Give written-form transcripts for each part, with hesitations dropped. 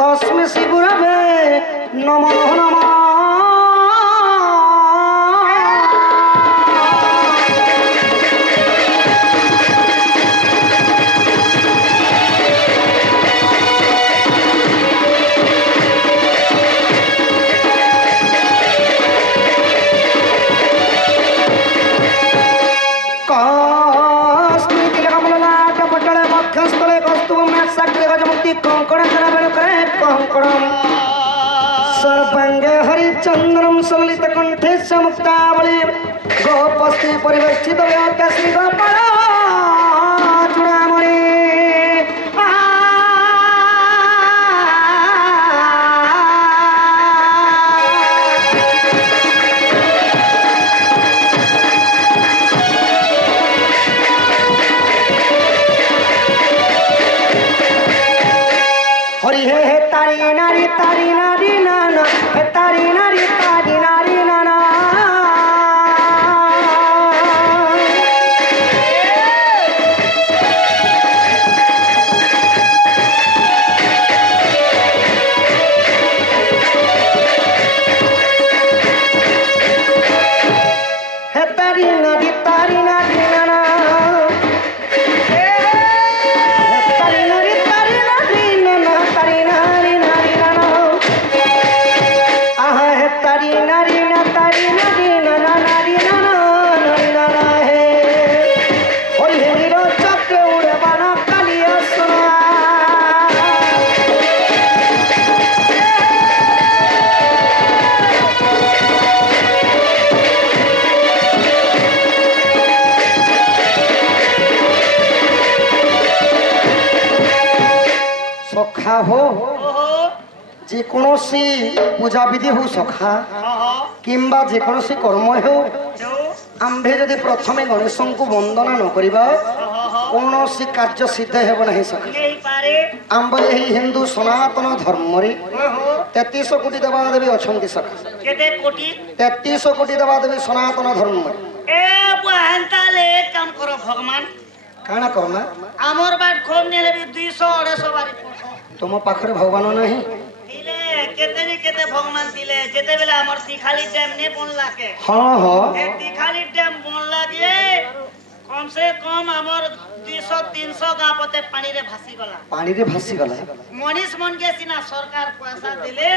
तस्मै श्री गुरवे नमो नमः। सर्वांगे हरिचंद्रम सलित कंठे मुक्तावली गोपस्ति परिवेष्टित श्री गोपाल चूड़ामणि हरि हे तारी नारी नाना हे तारी नारी नाना हे तारी नारी नाना सखा हो जेकोसी पूजा विधि हो सखा किंबा जेकोसी कर्म हो आम्भे जदि प्रथमे गणेश को वंदना न करिबा कोनोसी कार्य सिद्ध हेब नहीं सखा। आम्ब एही हिंदू सनातन धर्म रे 33 कोटी देवादेवी अछंती सखा। केते कोटी 33 कोटी देवादेवी सनातन धर्म रे ए बहनताले काम करो भगवान काना करना हमर बाट खोम नेले भी 200 250 बारी तुम पाखरे भगवान नहीं दिले केते भगवान दिले जेते बेला हमर तिखाली डैम ने बनला के हां हां ए तिखाली डैम बनला के कम से कम हमर 200 300 गापते पानी रे भासी गला मनीष मन के सिना सरकार पैसा दिले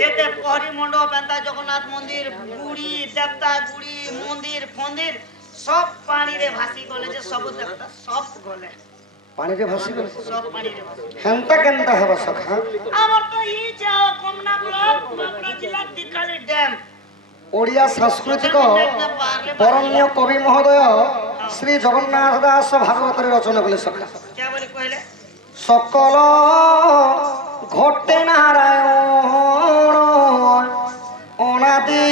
जेते पहरी मंडप एंता जगन्नाथ मंदिर गुड़ी देवता गुड़ी मंदिर फंदिर सब पानी रे भासी गले जे सब देवता सब गले पानी रे भासी गले सब पानी रे भासी हेंता केनता हेबा सखा हमर तो ई जाओ कमना ब्लॉक बापरा जिला तिखाली डैम ओडिया सांस्कृतिक बरण्य कवि महोदय श्री जगन्नाथ दास भागवत रचना कले सखा क्या बोले कहले सकल घटे नारायण अनादि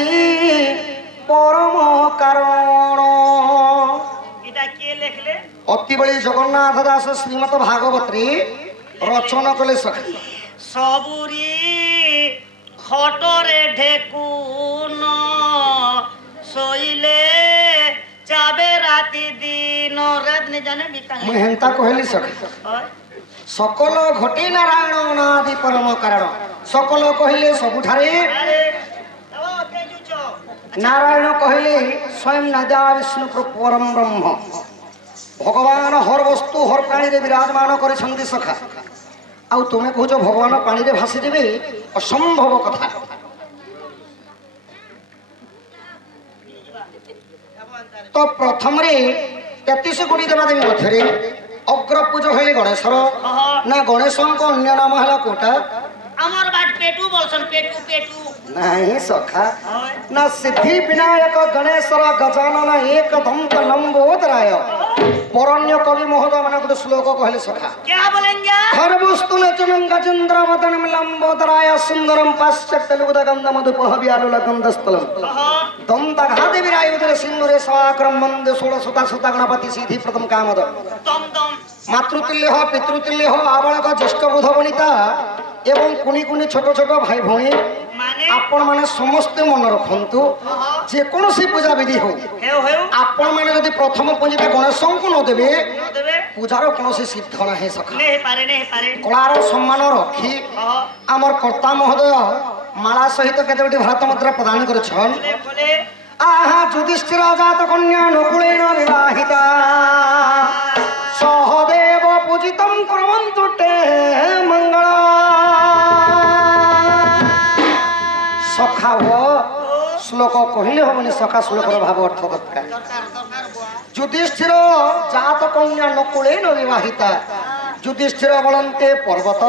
परम कारण इटा के लिखले अति बड़ी जगन्नाथ दास श्रीमद भागवत रे रचना कले सखा सबुरी खटरे ढेकुन सोइले चाबे राती दिन रात ने जाने बिकाले मैं हेंता कहली सखा सकल घटे नारायण अनादि परम कारण सकल कहले सबुठारे नारायण कहले स्वयं नादा विष्णु परम ब्रह्म भगवान हर वस्तु हर प्राणी रे विराजमान करिसंती सखा आउ तुमे कहजो भगवान पानी रे भासी देबे असंभव कथा तो प्रथम रे 33 कोटी देवादेवी मध्य अग्र पूजा होले गणेशर ना गणेश को अन्य नाम हला कोटा हमर बाट पेटू बोलसन पेटू नहीं सखा ना सिद्धि विनायक गणेशर गजानन एक दंत लंबोदराय परण्य कवि महोदय माने गोटे श्लोक कहले सखा क्या बोलेंगे हर वस्तु नचनं गजेंद्र मदनम लंबोदराय सुंदरम पाश्चात्य लुगदगंध मधुपह व्यालुल गंधस्थलम दंतघाते विरायुधर सिंधुरे सवाक्रम मंद 16 सुता सुता गणपति सिद्धि प्रथम कामद दम दम मातृतुल्य हो पितृतुल्य हो आबालक ज्येष्ठ बुध वनिता एवं कुनी कुनी छोट छोट भाई भौणी माने आपण माने समस्त मन रखंतु जे कोनोसी पूजा विधि हो आपण माने यदि प्रथम पूंजीटा गणेश को न देबे ପୂଜାର କୌଣସି ସିଦ୍ଧ ନାହିଁ ସଖା। नहीं पारे नहीं पारे କଳାର ସମ୍ମାନ ରଖି हाँ ଆମର କର୍ତ୍ତା ମହୋଦୟ ମାଳା ସହିତ କେତୋଟି ଭାରତ ମୁଦ୍ରା ପ୍ରଦାନ କରୁଛନ୍। बोले बोले ଆହା ଯୁଧିଷ୍ଠିର ଜାତ କନ୍ୟା ନକୁଳେନ ବିବାହିତା ସହଦେବ ପୂଜିତଂ କୁର୍ବନ୍ତୁ ତେ ମଙ୍ଗଳ। ସଖା ଓ ଶ୍ଲୋକ କହିଲେ ହବନି ସଖା ଶ୍ଲୋକର ଭାବ ଅର୍ଥ ଦରକାର। दरकार दरकार बुआ ଯୁଧିଷ୍ଠିର ଜାତ କନ୍ୟା ନକୁଳେନ ବିବାହିତା ଯୁଧିଷ୍ଠିର ବଳନ୍ତେ ପର୍ବତ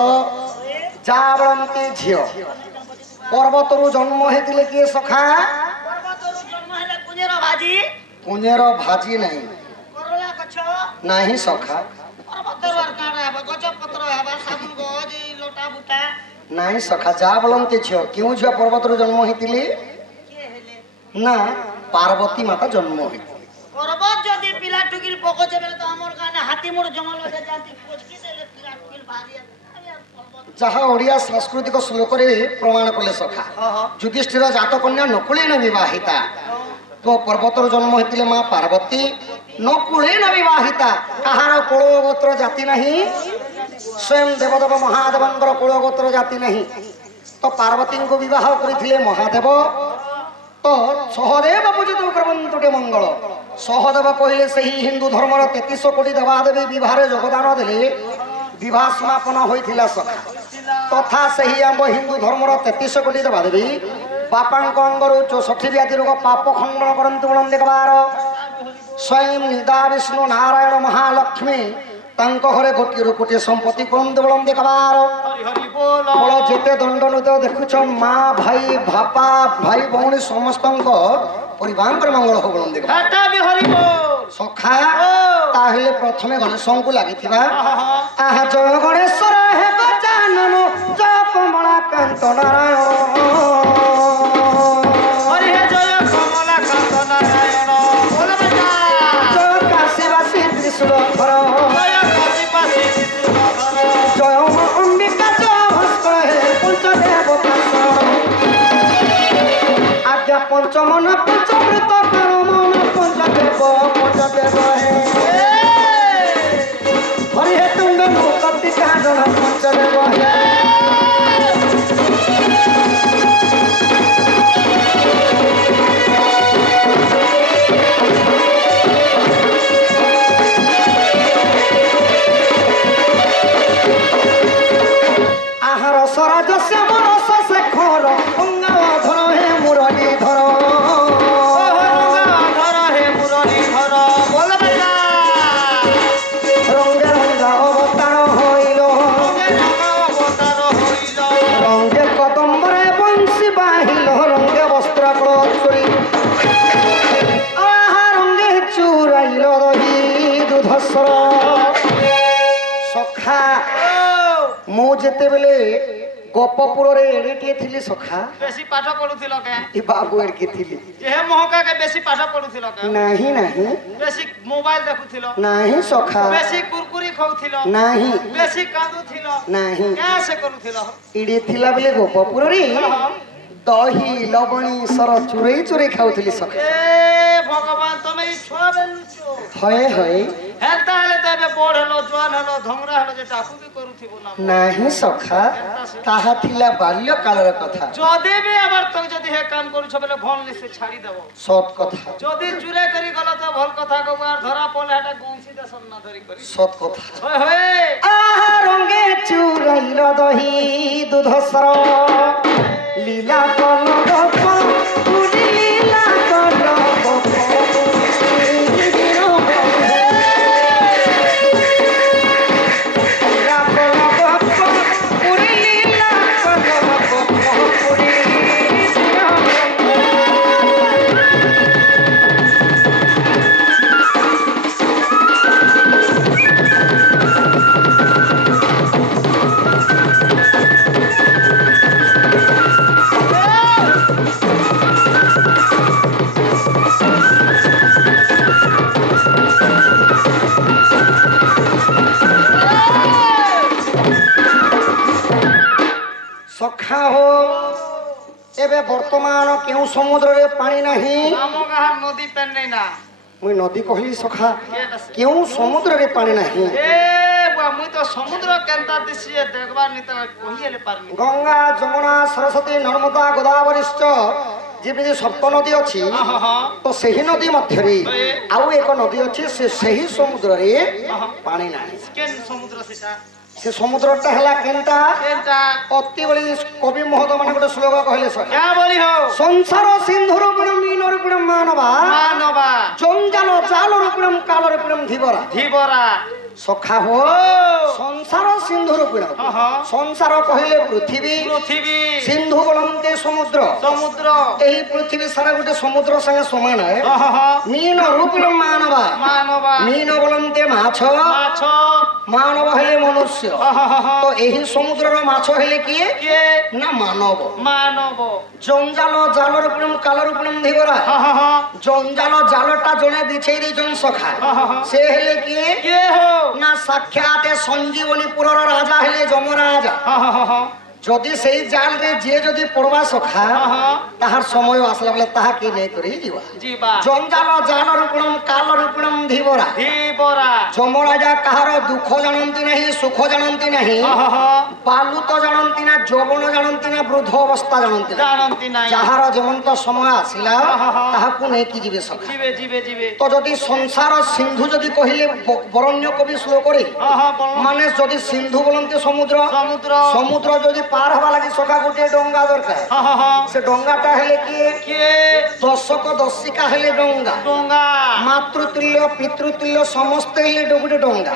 ଯା ବଳନ୍ତେ ଝିଅ। ପର୍ବତରୁ ଜନ୍ମ ହେଇଥିଲେ କିଏ ସଖା? पर्वतରୁ ଜନ୍ମ ହେଲେ କୁଞ୍ଜର ଭାଜି କୁଞ୍ଜର ଭାଜି ନାହିଁ କରଲା ଗଛ ନାହିଁ ସଖା पर्वतରୁ আর କାଣା ହେବ ଗଛ ପତ୍ର ହେବ ସାବୁନ ଗଜ ଏଇ ଲଟା ବୁଟା ନାହିଁ ସଖା ଯା ବଳନ୍ତେ ଝିଅ। କେଉଁ ଝିଅ ପର୍ବତରୁ ଜନ୍ମ ହେଇଥିଲେ? କିଏ ହେଲେ ନା ପାର୍ବତୀ ମାତା ଜନ୍ମ ହେଇଥିଲେ। ପର୍ବତ ଯଦି ପିଲା ଟୁକିଲ ପକଉଛେ ବେଲେ ତ ଆମର ଗାଁରେ ହାତୀ ମୋଡ଼ ଜଙ୍ଗଲ ଅଛେ ଯାନ୍ତି ପଚକି ଦେଲେ ପିଲା ଟୁକିଲ ଭାରି ପର୍ବତ ଯାହା ଓଡ଼ିଆ ସାଂସ୍କୃତିକ ଶ୍ଲୋକରେ ପ୍ରମାଣ କଲେ ସଖା। ଯୁଧିଷ୍ଠିର ଜାତ କନ୍ୟା ନକୁଳେନ ବିବାହିତା ତ ପର୍ବତରୁ ଜନ୍ମ ହେଇଥିଲେ ମା ପାର୍ବତୀ ନକୁଳେନ ବିବାହିତା। କାହାର କୁଳ ଗୋତ୍ର ଜାତି ନାହିଁ ସ୍ୱୟଂ ଦେବଦେବ ମହାଦେବଙ୍କର କୁଳ ଗୋତ୍ର ଜାତି ନାହିଁ। ତ ପାର୍ବତୀଙ୍କୁ ବିବାହ କରିଥିଲେ ମହାଦେବ। ତ ସହଦେବ ପୂଜିତ କୁର୍ବନ୍ତୁ ମଙ୍ଗଳ। ସହଦେବ କହିଲେ ସେହି ହିନ୍ଦୁ ଧର୍ମର 33 କୋଟି ଦେବାଦେବୀ ବିବାହରେ ଯୋଗଦାନ ଦେଲେ ବିବାହ ସମାପନ ହୋଇଥିଲା ସଖା। ତଥା ସେହି ଆମ ହିନ୍ଦୁ ଧର୍ମର 33 କୋଟି ଦେବାଦେବୀ ବାପାଙ୍କ ଅଙ୍ଗରୁ 64 ବ୍ୟାଧି ରୋଗ ପାପ ଖଣ୍ଡନ କରନ୍ତୁ ବୋଲନ୍ତି କବାର। ସ୍ୱୟଂ ନିଦା ବିଷ୍ଣୁ ନାରାୟଣ ମହାଲକ୍ଷ୍ମୀ ତାଙ୍କ ଘରେ ଗୋଟିଏରୁ ଗୋଟିଏ ସମ୍ପତ୍ତି କରନ୍ତୁ ବୋଲନ୍ତି କବାର। ଫଳ ଯେତେ ଦଣ୍ଡ ନୃତ୍ୟ ଦେଖୁଛ ମା ଭାଇ ବାପା ଭାଇ ଭଉଣୀ ସମସ୍ତଙ୍କ ପରିବାରଙ୍କର ମଙ୍ଗଳ ହଉ ବୋଲନ୍ତି ସଖା। ତାହେଲେ ପ୍ରଥମେ ଗଣେଶଙ୍କୁ ଲାଗିଥିବା ଆହା ଜୟ ଗଣେଶ୍ୱର ହେ ଗଜାନନ ଜୟ କମଳାକାନ୍ତ ନାରାୟଣ ଜୟ କାଶୀବାସୀ ତ୍ରିଶୂଳଧର ଜୟ ମା ଅମ୍ବିକା ଜୟ ଭାସ୍କର ହେ ପଞ୍ଚଦେବ କାଶ ଆଜ୍ଞା ପଞ୍ଚମନ ପଞ୍ଚମୃତ କରମନ ପଞ୍ଚଦେବ ପଞ୍ଚଦେବ ହେ ହରି ହେ ତୁଣ୍ଡ ମୁକତି କାରଣ ପଞ୍ଚଦେବ ହେ। আহার স্বরাজ শ্যামর শেখর অঙ্গাধর হে মুরলীধর রঙ্গে রঙ্গা অবতার হইল রঙ্গে কদম্বরে বংশী বাহিল রঙ্গে বস্ত্র করি আহা রঙ্গে চুরাইল দহি দুধস্র সখা। ମୁଁ ଯେତେବେଳେ ଗୋପପୁରରେ ଏଡ଼ିଟିଏ ଥିଲି ସଖା ବେଶୀ ପାଠ ପଢୁଥିଲ କେ ଏ ବାବୁ ଏଡ଼ିକି ଥିଲି ଯେ ମହକା କେ ବେଶୀ ପାଠ ପଢୁଥିଲ କେ ନାହିଁ ନାହିଁ ବେଶୀ ମୋବାଇଲ ଦେଖୁଥିଲ ନାହିଁ ସଖା ବେଶୀ କୁରକୁରି ଖାଉଥିଲ ନାହିଁ ବେଶୀ କାନ୍ଦୁଥିଲ ନାହିଁ କାଁ ସେ କରୁଥିଲ ଏଡ଼ି ଥିଲା ବେଳେ ଗୋପପୁରରେ ଦହି ଲବଣୀ ସର ଚୁରେଇ ଚୁରେଇ ଖାଉଥିଲି ସଖା। ଏ ଭଗବାନ ତମେ ଏଇ ଛୁଆ ବେଲୁଛ ହଏ ହଏ ହେନ୍ତା ହେଲେ ତ ଏବେ ବଡ଼ ହେଲ ଜୁଆନ ହେଲ ଧମରା ହେଲ ଯେ ତାକୁ ବି କରୁଥିବ ନା ନାହିଁ ସଖା ତାହା ଥିଲା ବାଲ୍ୟକାଳର କଥା। ଯଦି ବି ଆবার ତମେ ଯଦି ହେ କାମ କରୁଛ ବେଲେ ଭଲ ସେ ଛାଡ଼ି ଦେବ ସତ କଥା ଯଦି ଚୁରେ କରି ଗଲ ତ ଭଲ କଥା କବ আর ধরা পড়লে এটা গংশি দেশন না ধরি করি সত কথা হয় হয় আহা রঙ্গে চুরাইল দহি দুধস্র লীলা কল গপ পুরি লীলা কল গপ লীলা কল গপ পুরি লীলা কল গপ পুরি ସଖା ହୋ ଏବେ ବର୍ତ୍ତମାନ କେଉଁ ସମୁଦ୍ରରେ ପାଣି ନାହିଁ ଆମ ଗାଁ ନଦୀ ପେନ୍ ନେଇ ନା মুই নদী কহিলি সখা কেউ সমুদ্রে পানি নাহি এ বুয়া মুই তো সমুদ্র কেনতা দিছি দেখবার নিতা কহিলে পারমি গঙ্গা যমুনা সরস্বতী নর্মদা গোদাবরিশ্চ যেମିତି ସପ୍ତ ନଦୀ ଅଛି ତ ସେହି ନଦୀ ମଧ୍ୟରେ ଆଉ ଏକ ନଦୀ ଅଛି ସେହି ସମୁଦ୍ରରେ ପାଣି ନାହିଁ কেন সমুদ্র সেটা ସେ ସମୁଦ୍ରଟା ହେଲା କେନ୍ତା কেনতা ଅତି ବଳି କବି ମହୋଦୟ ମାନେ ଗୋଟେ ଶ୍ଲୋକ କହିଲେ ସଖା क्या बोली हो ସଂସାର ସିନ୍ଧୁର ଗୁଣମ ମୀନର ଗୁଣମ ମାନବା মানবা ଜଞ୍ଜାଲ ଜାଲର ଗୁଣମ କାଲର ଗୁଣମ ଧୀବରା ধীবরা ସଖା ହୋ ସଂସାର ସିନ୍ଧୁର ଗୁଣ ସଂସାର କହିଲେ ପୃଥିବୀ পৃথিবী ସିନ୍ଧୁ ବୋଲନ୍ତି ସମୁଦ୍ର সমুদ্র ଏହି ପୃଥିବୀ ସାରା ଗୋଟେ ସମୁଦ୍ର ସାଙ୍ଗେ ସମାନ ମୀନ ରୂପଣ ମାନବା মানবা ମୀନ ବୋଲନ୍ତି ମାଛ মাছ ମାନବ ହେଲେ ମନୁଷ୍ୟ ତ ଏହି ସମୁଦ୍ରର ମାଛ ହେଲେ କିଏ কে ନା ମାନବ মানব ଜଞ୍ଜାଲ ଜାଲର ଗୁଣମ କାଲର ଗୁଣମ ଧୀବରା ଜଞ୍ଜାଲ ଜାଲଟା ଜଣେ ବିଛେଇ ଦେଇଛନ୍ତି ସଖା ସେ ହେଲେ କିଏ কে হো ନା ସାକ୍ଷାତ ସଞ୍ଜୀବନୀ ପୁରର ରାଜା ହେଲେ ଯମରାଜା ଯଦି ସେଇ ଜାଲରେ ଯିଏ ଯଦି ପଡବା ସଖା ତାହାର ସମୟ ଆସିଲା ବେଳେ ତାହା କିଏ ନେଇ କରି ଯିବା ଯିବା ଜଞ୍ଜାଲ ଜାଲ ରୂପଣମ କାଲ ରୂପଣମ ଧୀବରା ଧୀବରା ଯମରାଜା କାହାର ଦୁଃଖ ଜାଣନ୍ତି ନାହିଁ ସୁଖ ଜାଣନ୍ତି ନାହିଁ ବାଲୁତ ଜାଣନ୍ତି ନା ଯୌବନ ଜାଣନ୍ତି ନା ବୃଦ୍ଧ ଅବସ୍ଥା ଜାଣନ୍ତି ନା ଜାଣନ୍ତି নাই ଯାହାର ଯେମନ୍ତ ସମୟ ଆସିଲା ତାହାକୁ ନେଇକି ଯିବେ ସଖା ଯିବେ ଯିବେ ଯିବେ ତ ଯଦି ସଂସାର ସିନ୍ଧୁ ଯଦି କହିଲେ ବରଣ୍ୟ କବି ଶ୍ଲୋକରେ ମାନେ ଯଦି ସିନ୍ଧୁ ବୋଲନ୍ତି ସମୁଦ୍ର সমুদ্র ସମୁଦ୍ର ଯଦି ପାର ହବା ଲାଗି ସଖା ଗୋଟିଏ ଡଙ୍ଗା ଦରକାର ସେ ଡଙ୍ଗାଟା ହେଲେ କିଏ কে ଦଶକ ଦଶିକା ହେଲେ ଡଙ୍ଗା ডোঙ্গা ମାତୃତୁଲ୍ୟ ପିତୃତୁଲ୍ୟ ସମସ୍ତେ ହେଲେ ଗୋଟେ ଡଙ୍ଗା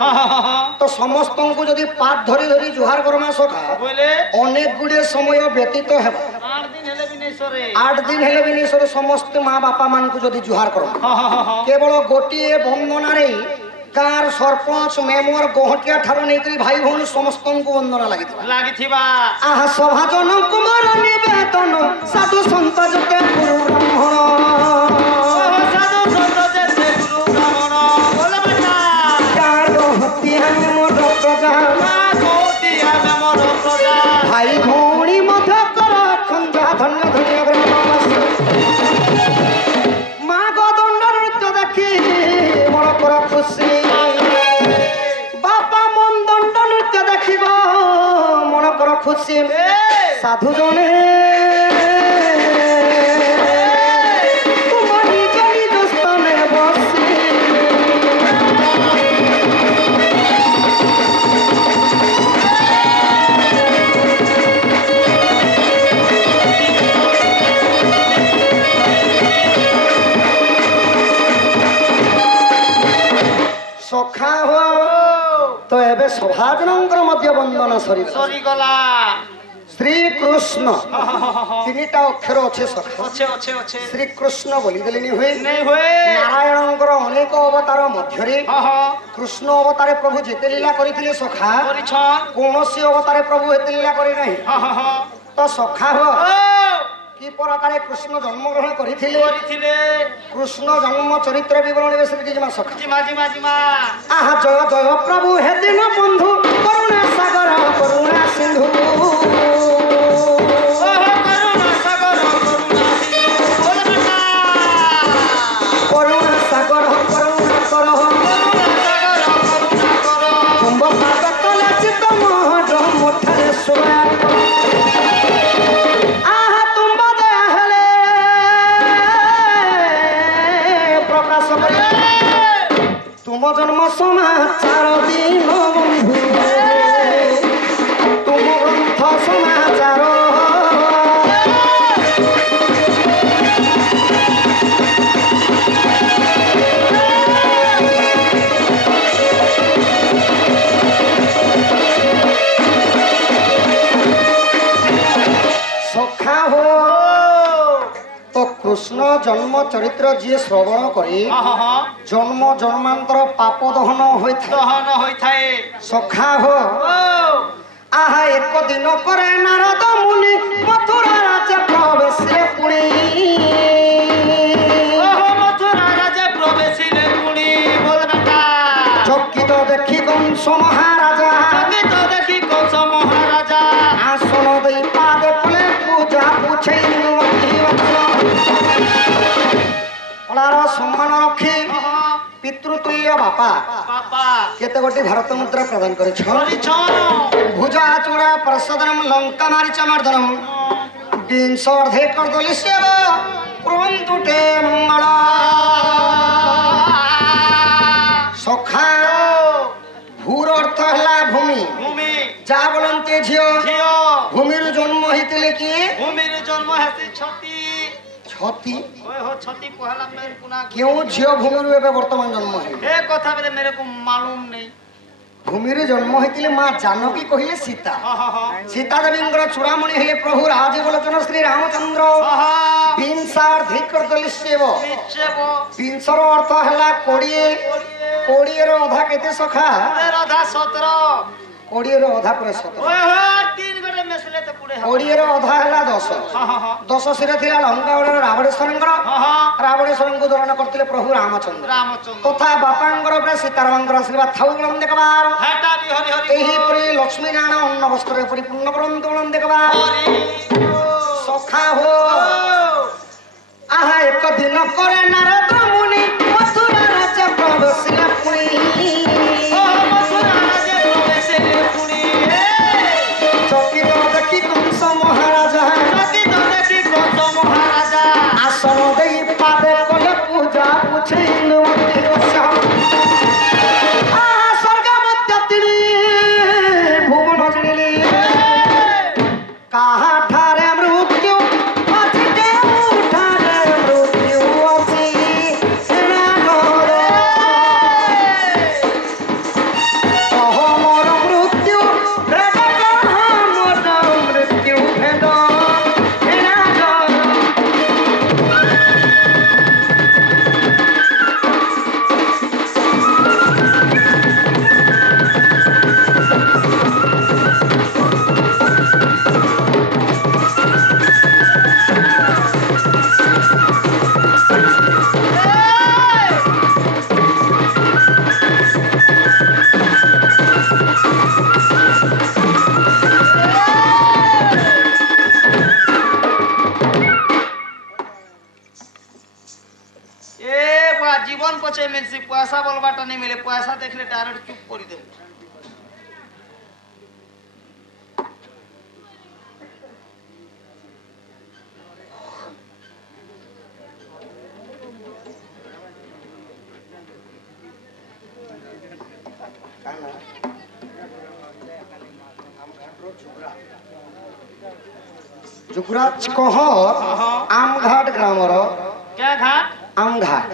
ତ ସମସ୍ତଙ୍କୁ ଯଦି ପାଦ ଧରି ଧରି ଜୁହାର କରମା ସଖା বলে ଅନେକ ଗୁଡିଏ ସମୟ ବ୍ୟତୀତ ହେବ 8 দিন হেলে বিনেশ্বরে 8 ଦିନ ହେଲେ ବି ନିଶରେ ସମସ୍ତେ ମା ବାପା ମାନଙ୍କୁ ଯଦି ଜୁହାର କରମା କେବଳ ଗୋଟିଏ ବନ୍ଦନାରେ ଗାଁର ସରପଞ୍ଚ ମେମ୍ବର ଗହଟିଆ ଠାରୁ ନେଇକରି ଭାଇ ଭଉଣୀ ସମସ୍ତଙ୍କୁ ବନ୍ଦନା ଲାଗିଥିଲା লাগিথিবা ଆହା ସଭାଜନ କୁମାର ନିବେଦନ ସାଧୁ ସନ୍ଥ ଯେତେ ଗୁରୁ ବ୍ରାହ୍ମଣ সাধু সন্ত যেতে গুরু ব্রাহ্মণ বলে বেটা ଗାଁର ହତିଆ ମୋର ପ୍ରଜା মা গৌতী আমি মোর প্রজা ଭାଇ ଭଉଣୀ ମଧ୍ୟ କର ଖଞ୍ଜା ଧନ୍ୟ ଧନ୍ୟ ଗ୍ରାମବାସୀ ମା ଗଦଣ୍ଡ ନୃତ୍ୟ ଦେଖି ମନ କର ଖୁସି ବାପା ମନ୍ଦଣ୍ଡ ନୃତ୍ୟ ଦେଖିବ ମନ କର ଖୁସି ସାଧୁ ଜଣେ ତୁମ ନିଜ ନିଜ ସ୍ଥାନେ ବସି ସଖା ହୋ ତ ଏବେ ସଭାଜନଙ୍କର ମଧ୍ୟ ବନ୍ଦନା ସରିଲା সরিগলা ଶ୍ରୀକୃଷ୍ଣ ତିନିଟା ଅକ୍ଷର ଅଛି ସଖା অছে অছে অছে ଶ୍ରୀକୃଷ୍ଣ ବୋଲିଦେଲେନି ହୁଏ নেই হয়ে ନାରାୟଣଙ୍କର ଅନେକ ଅବତାର ମଧ୍ୟରେ କୃଷ୍ଣ ଅବତାରେ ପ୍ରଭୁ ଯେତେ ଲୀଳା କରିଥିଲେ ସଖା পরিছন କୌଣସି ଅବତାରେ ପ୍ରଭୁ ଏତେ ଲୀଳା କରିନାହିଁ ତ ସଖା ହୋ କି ପ୍ରକାରେ କୃଷ୍ଣ ଜନ୍ମଗ୍ରହଣ କରିଥିଲେ করিছিলে କୃଷ୍ଣ ଜନ୍ମ ଚରିତ୍ର ବିବରଣୀ ବିଷୟରେ କିଛି ମା ସଖା জিমা জিমা জিমা আহা জয় জয় প্রভু হে দিন বন্ধু করুণা সাগর করুণা সিন্ধু করুণা সাগর করুণা সিন্ধু বলে বেটা করুণা সাগর করুণা কর করুণা সাগর করুণা কর কুম্ভ পাদ তলে চিত্ত মহট মুঠারে সুরা আহা তুম্ব দয়া হেলে প্রকাশ করে তুম জন্ম সমাচার দিন বন্ধু তুম গ্রন্থ সমাচার সখা হো তো কৃষ্ণ জন্ম চরিত্র যিয়ে শ্রবণ করে জন্ম জন্মান্তর পাপ দহন হইଥାଏ দহন হইথায়ে সখা হো আহা এক দিন করে নারদ মুনি মথুরা রাজে প্রবেশে পুণি মথুরা রাজে প্রবেশিলে পুনি বলে বেটা চকিত দেখি কংস মহারাজা সঙ্গীত দেখি কৌশ মহারাজা আসন দেই পাদে ফুলে পূজা পুছাই ওলার সম্মান রক্ষী ତୁଲ୍ୟ ବାପା ବାପା କେତେ ଗୋଟି ଭାରତ ମୁଦ୍ରା ପ୍ରଦାନ କରିଛ କରିଛନ ଭୁଜା ଚୂଡ଼ା ପ୍ରସଦନମ ଲଙ୍କା ମାରିଚ ମର୍ଦନମ ବିଂଶ ଅର୍ଧେ କରିଦେଲି ସେବ କୁହନ୍ତୁ ଟେ ମଙ୍ଗଳ ସଖା ଭୂର ଅର୍ଥ ହେଲା ଭୂମି ଭୂମି ଯାହା ବୋଲନ୍ତି ଝିଅ ଝିଅ ଭୂମିରୁ ଜନ୍ମ ହେଇଥିଲେ କିଏ ଭୂମିରେ ଜନ୍ମ ହେସି ଛତି ଛତି ओए हो छती पहला पेन पुना କେଉଁ ଝିଅ ଭୂମିରୁ ଏବେ ବର୍ତ୍ତମାନ ଜନ୍ମ ହେଲେ ए कथा बेले मेरे को मालूम नहीं ଭୂମିରେ ଜନ୍ମ ହେଇଥିଲେ ମା ଜାନକୀ କହିଲେ ସୀତା हा हा हा ସୀତା ଦେବୀଙ୍କର ଚୂଡ଼ାମଣି ହେଲେ ପ୍ରଭୁ ରାଜବଲୋଚନ ଶ୍ରୀ ରାମଚନ୍ଦ୍ର हा ବିଂଶାର୍ଦ୍ଧିକ କରିଦେଲି ସେବ नीचे वो ବିଂଶର ଅର୍ଥ ହେଲା 20 କୋଡ଼ିଏର ଅଧା କେତେ ସଖା पूरे राधा 17 କୋଡ଼ିଏର ଅଧା ପରେ 17 ओए हो तीन गड़े mesle तो पूरे କୋଡ଼ିଏର ଅଧା ହେଲା 10 हा हा हा 10 ସିରେ ଥିଲା ଲଙ୍କାଗଡ଼ର ରାବଣେଶ୍ୱରଙ୍କର हा हा ରାବଣେଶ୍ୱରଙ୍କୁ ଦଳନ କରିଥିଲେ ପ୍ରଭୁ ରାମଚନ୍ଦ୍ର रामचंद्र ତଥା ବାପାଙ୍କର ଉପରେ ସୀତାରାମଙ୍କର ଆଶୀର୍ବାଦ ଥାଉ ବଳନ୍ଦ ଦେଖବାର हटा भी हरि हरि ଏହିପରି ଲକ୍ଷ୍ମୀ ନାରାୟଣ ଅନ୍ନ ବସ୍ତ୍ରରେ ପରିପୂର୍ଣ୍ଣ କରନ୍ତୁ ବଳନ୍ଦ ଦେଖବାର हरि ସଖା ହୋ ଆହା ଏକ ଦିନ ପରେ ନାରଦ ମୁନି ମଥୁରା ରାଜା ପ୍ରବେଶିଲା ପୁଣି ओ मथुरा राजे प्रवेश ले पुनी ଚକିତ ଦେଖି କଂସ ମହାରାଜା सती तो देखी कौन महाराजा ଆସନ ଦେଇ ପାଦେ କଲେ ପୂଜା ପୁଛିଲୁ ଅତି ଓଷା ଆହା ସ୍ୱର୍ଗ ମଧ୍ୟ ତିନି ଭୁବନ ଜିଣିଲି କାହାଠାରେ ମୃତ୍ୟୁ ଅଛି କେଉଁଠାରେ ମୃତ୍ୟୁ ଅଛି ସେନାଗରେ କହ ମୋର ମୃତ୍ୟୁ ଭେଦ କହ ମୋର ମୃତ୍ୟୁ ଭେଦ ସେନାଗରେ ए बा जीवन पछे मिलसी पैसा बोलबाटा नहीं मिले पैसा देखले डायरेक्ट चुप कर दे ଯୁବରାଜ କହ ଆମଘାଟ ଗ୍ରାମର क्या घाट ଆମଘାଟ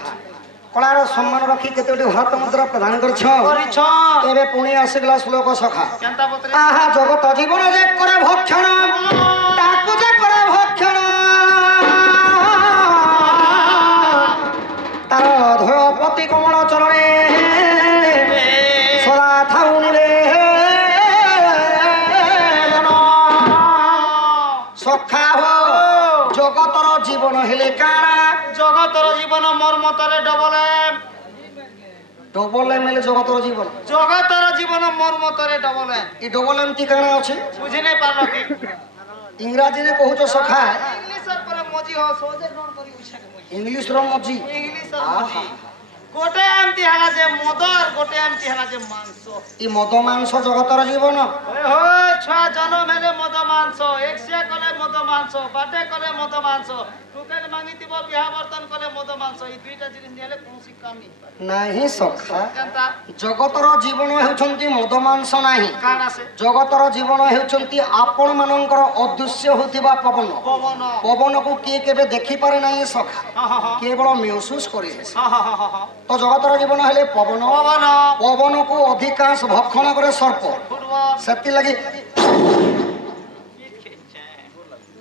କଳାର ସମ୍ମାନ ରଖି କେତେ ଗୋଟି ଭାରତ ମୁଦ୍ରା ପ୍ରଦାନ କରିଛ କରିଛ ଏବେ ପୁଣି ଆସିଗଲା ଶ୍ଲୋକ ସଖା କେନ୍ତା ପତ୍ରେ ଆହା ଜଗତ ଜୀବନ ଯେ କରେ ଭକ୍ଷଣ ତାକୁ ଯେ କରେ ଭକ୍ଷଣ ତାର ଧୟ ପତି କମଳ ଚରଣେ ସଦା ଥାଉ ନିବେଦନ ସଖା ହୋ ଜଗତର ଜୀବନ ହେଲେ କାଣା জগতর জীবন মোর মতরে ডবল এম ডবল এম এল জগতর জীবন জগতর জীবন মোর মতরে ডবল এম এই ডবল এমতি কাଣା আছে বুঝি নাই পারলো কি ইংরাজীরে কହୁଛ সখা ইংলিশর পরে মজি হ সহজে গ্রহণ করি বুঝাকে মজি ইংলিশর মজি ইংলিশর মজি গোটে এমতি হেলা যে মদ আর গোটে এমতি হেলা যে মাংস এই মদ মাংস জগতর জীবন ওই হো ছুয়া জন্ম হেলে মদ মাংস একশিয়া কলে মদ মাংস বাটে কলে মদ মাংস টুকেল মাগিতিব বিহা বর্তন কলে মদ মাংস এই দুইটা জিনিস নিলে কোনসি কাম নি ନାହିଁ ସଖା কেনতা ଜଗତର ଜୀବନ ହେଉଛନ୍ତି ମଦ ମାଂସ ନାହିଁ কাণ আছে ଜଗତର ଜୀବନ ହେଉଛନ୍ତି ଆପଣ ମାନଙ୍କର ଅଦୃଶ୍ୟ ହେଉଥିବା ପବନ পবন ପବନକୁ କିଏ କେବେ ଦେଖିପାରେ ନାହିଁ ସଖା হা হা হা କେବଳ ମେହସୁସ କରି হা হা হা হা ତ ଜଗତର ଜୀବନ ହେଲେ ପବନ পবন ପବନକୁ ଅଧିକାଂଶ ଭକ୍ଷଣ କରେ ସର୍ପ ফুটবল ସେଥିଲାଗି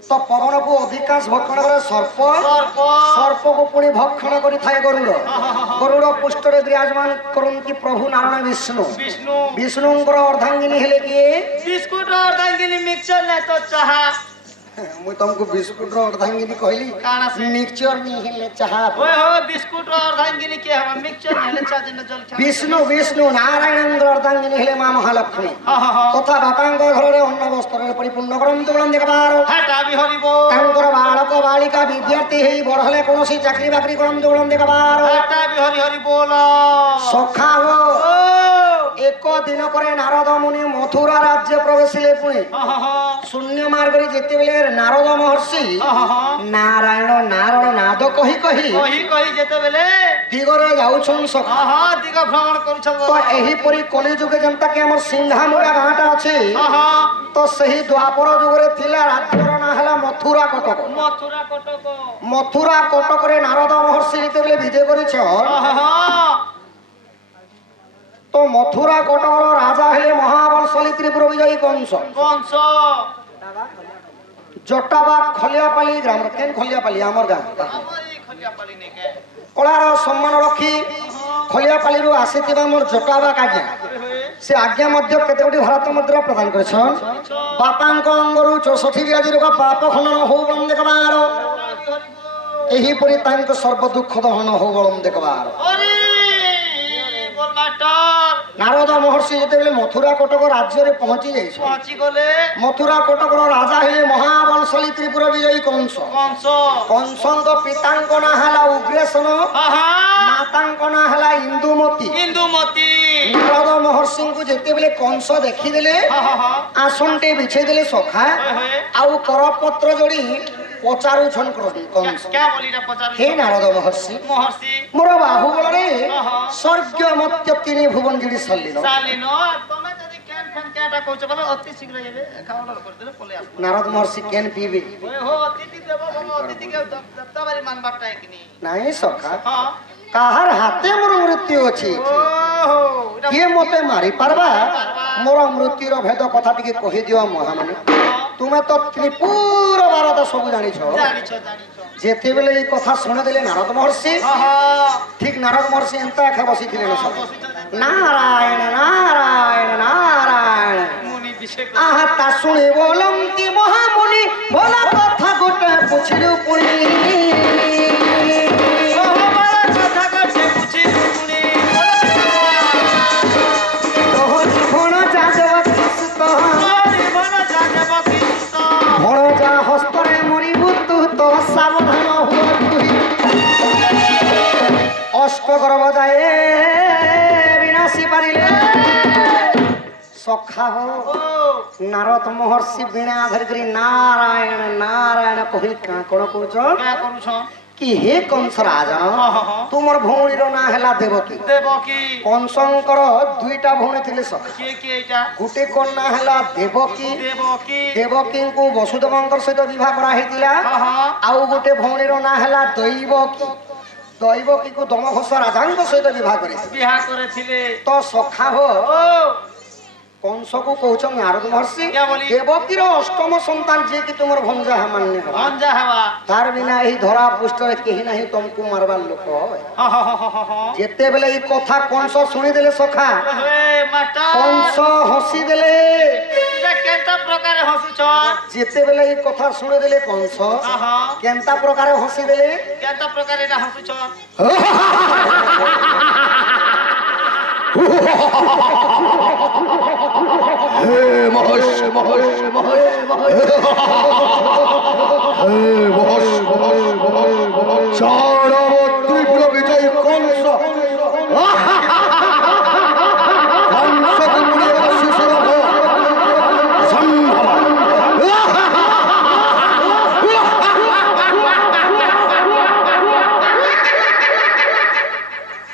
ତ ପବନକୁ ଅଧିକାଂଶ ଭକ୍ଷଣ କରେ ସର୍ପ সর্প ସର୍ପକୁ ପୁଣି ଭକ୍ଷଣ କରିଥାଏ ଗରୁଡ଼ ଗରୁଡ଼ ପୃଷ୍ଠରେ ବିରାଜମାନ କରନ୍ତି ପ୍ରଭୁ ନାରାୟଣ ବିଷ୍ଣୁ বিষ্ণু ବିଷ୍ଣୁଙ୍କର ଅର୍ଦ୍ଧାଙ୍ଗିନୀ ହେଲେ କିଏ বিস্কুট আর দাঙ্গিনি মিক্সচার নাই তো চাহা ମୁଁ ତମକୁ ବିସ୍କୁଟର ଅର୍ଦ୍ଧାଙ୍ଗିନୀ କହିଲି କାଣା ସେ? ମିକ୍ସଚର ନି ହେଲେ ଚାହା ओए हो बिस्कुट और अर्धांगिनी के हम मिक्सचर हेले चा दिन जल खा ବିଷ୍ଣୁ ବିଷ୍ଣୁ ନାରାୟଣଙ୍କର ଅର୍ଦ୍ଧାଙ୍ଗିନୀ ହେଲେ ମା ମହାଲକ୍ଷ୍ମୀ हां हां हां ତଥା ବାପାଙ୍କ ଘରରେ ଅନ୍ନ ବସ୍ତ୍ରରେ ପରିପୂର୍ଣ୍ଣ କରନ୍ତୁ ବୋଲନ୍ତି କବାର हटा भी हरि बोल ତାଙ୍କର ବାଳକ ବାଳିକା ବିଦ୍ୟାର୍ଥୀ ହେଇ ବଡ଼ ହେଲେ କୌଣସି ଚାକିରି ବାକିରି କରନ୍ତୁ ବୋଲନ୍ତି କବାର हटा भी हरि बोल ସଖା ହୋ ओ ଏକ ଦିନ ପରେ ନାରଦ ମୁନି ମଥୁରା ରାଜ୍ୟ ପ୍ରବେଶିଲେ ପୁଣି हां हां हां ଶୂନ୍ୟ ମାର୍ଗରେ ଯେତେବେଳେ ନାରଦ ମହର୍ଷି हां हां ନାରାୟଣ ନାରାୟଣ ନାଦ କହି କହି कही जेते बेले ଦିଗରେ ଯାଉଛନ୍ ସଖା हां हां दिग भ्रमण करू छ ତ ଏହିପରି କଲି ଯୁଗେ ଯେନ୍ତା କି ଆମର ସିଂହାମୁରା ଗାଁଟା ଅଛି हां हां ତ ସେହି ଦ୍ୱାପର ଯୁଗରେ ଥିଲା ରାଜ୍ୟର ନାଁ ହେଲା ମଥୁରା କଟକ मथुरा कटक ମଥୁରା କଟକରେ ନାରଦ ମହର୍ଷି ଯେତେବେଳେ ବିଜେ କରିଛ हां हां ତ ମଥୁରା କଟକର ରାଜା ହେଲେ ମହାବଂଶୀ ତ୍ରିପୁର ବିଜୟୀ କଂସ कौन सो ଜଟାବା ଖଲିଆପାଲି ଗ୍ରାମର କେନ୍ ଖଲିଆପାଲି ଆମର ଗାଁ हमारी खलिया पाली ने के କଳାର ସମ୍ମାନ ରଖି ଖଲିଆପାଲିରୁ ଆସିଥିବା ମୋର ଜଟାବାକ ଆଜ୍ଞା ସେ ଆଜ୍ଞା ମଧ୍ୟ କେତେ ଗୋଟି ଭାରତ ମୁଦ୍ରା ପ୍ରଦାନ କରିଛନ୍ ବାପାଙ୍କ ଅଙ୍ଗରୁ 64 ବ୍ୟାଧି ରୋଗ ପାପ ଖଣ୍ଡନ ହଉ ବଳମ୍ ଦେଖବାର ଏହିପରି ତାଙ୍କ ସର୍ବ ଦୁଃଖ ଦହନ ହଉ ବଳମ୍ ଦେଖବାର अरे बोल मास्टर ନାରଦ ମହର୍ଷି ଯେତେବେଳେ ମଥୁରା କଟକ ରାଜ୍ୟରେ ପହଞ୍ଚି ଯାଇଛ पहुंची गले ମଥୁରା କଟକର ରାଜା ହେଲେ ମହାବଂଶୀ ତ୍ରିପୁର ବିଜୟୀ କଂସ कौन सो କଂସଙ୍କ ପିତାଙ୍କ ନାଁ ହେଲା ଉଗ୍ରେସନ हां हां ମାତାଙ୍କ ନାଁ ହେଲା ଇନ୍ଦୁମତୀ इंदुमती ନାରଦ ମହର୍ଷିଙ୍କୁ ଯେତେବେଳେ କଂସ ଦେଖିଦେଲେ हां हां हां ଆସନଟେ ବିଛେଇ ଦେଲେ ସଖା ଆଉ କରପତ୍ର ଯୋଡ଼ି ପଚାରୁଛନ୍ କଂସ क्या बोली ना पचारू ହେ ନାରଦ ମହର୍ଷି महर्षि ମୋର ବାହୁବଳରେ ସ୍ୱର୍ଗ ମତ୍ୟ ତିନି ଭୁବନ ଯୋଡ଼ି ସାରିଲିନ सालिनो तमे जदी कैन फैन केटा कहछ बोले अति शीघ्र जेबे अकाउंट कर देले पले आस ନାରଦ ମହର୍ଷି କେନ୍ ପିଇବେ ओए हो अतिथि देव भव अतिथि के दत्ताबारी मानबाटा है कि नहीं ନାଇଁ ସଖା हां କାହାର ହାତେ ମୋର ମୃତ୍ୟୁ ଅଛି ओहो इटा କିଏ ମତେ ମାରି ପାରବା ମୋର ମୃତ୍ୟୁର ଭେଦ କଥା ଟିକେ କହିଦିଅ ମହାମଣି ତୁମେ ତ ତ୍ରିପୁର ଭାରତ ସବୁ ଜାଣିଛ जानी छो ଯେତେବେଳେ এই କଥା ଶୁଣିଦେଲେ ନାରଦ ମହର୍ଷି हां हां ଠିକ ନାରଦ ମହର୍ଷି ଏନ୍ତା ଆଖା ବସିଥିଲେ ନା ସବୁ बसित ନାରାୟଣ ନାରାୟଣ ନାରାୟଣ मुनि विषय ଆହା ତା ଶୁଣି ବୋଲନ୍ତି ମହାମୁନି ଭଲ କଥା ଗୋଟେ ପୁଛିଲୁ ପୁଣି कथा करते पूछी मुनि ତୋହ ଜୀବନ ଯାଜବ ଖ୍ରୀଷ୍ଟ मन जाने बकी तो ଭଣଜା ହସ୍ତରେ ମରିବୁ ତୁ ତ ସାବଧାନ ହୁଅ ତୁହି ଅଷ୍ଟ ଗର୍ଭ ଯାଏ ବିନାଶୀ ପାରିଲେ ସଖା ହୋ ନାରଦ ମହର୍ଷି ବୀଣା ଧରିକରି ନାରାୟଣ ନାରାୟଣ କହି କାଁ କଣ କହୁଛ क्या करू छ କି ହେ କଂସ ରାଜନ ତୁମର ଭଉଣୀର ନାଁ ହେଲା ଦେବକୀ देवकी କଂସଙ୍କର ଦୁଇଟା ଭଉଣୀ ଥିଲେ ସଖା के एटा ଗୋଟେ କନ୍ୟା ହେଲା ଦେବକୀ देवकी ଦେବକୀଙ୍କୁ ବସୁଦେବଙ୍କର ସହିତ ବିବାହ କରାହେଇଥିଲା हां हां ଆଉ ଗୋଟେ ଭଉଣୀର ନାଁ ହେଲା ଦୈବକୀ ଦୈବକୀକୁ ଦମଘୋଷ ରାଜାଙ୍କ ସହିତ ବିବାହ କରିଥିଲେ बिहा करे थिले ତ ସଖା ହୋ ओ କଂସକୁ କହୁଛନ୍ ନାରଦ ମହର୍ଷି क्या बोली? ଦେବକୀର ଅଷ୍ଟମ ସନ୍ତାନ ଯିଏକି ତୁମର ଭଞ୍ଜା ମାନ୍ୟ ହବା अंजा हवा ତାର ବିନା ଏହି ଧରା ପୃଷ୍ଠରେ କେହି ନାହିଁ ତମକୁ ମାରବାର ଲୋକ हां हां हां हां ଯେତେବେଳେ ଏଇ କଥା କଂସ ଶୁଣିଦେଲେ ସଖା हे मास्टर କଂସ ହସିଦେଲେ इटा केता प्रकार हसु छ ଯେତେବେଳେ ଏଇ କଥା ଶୁଣିଦେଲେ କଂସ हां हां କେନ୍ତା ପ୍ରକାର ହସିଦେଲେ केता प्रकार एटा हसु छ ত্রিপুর বিজয়ী কংস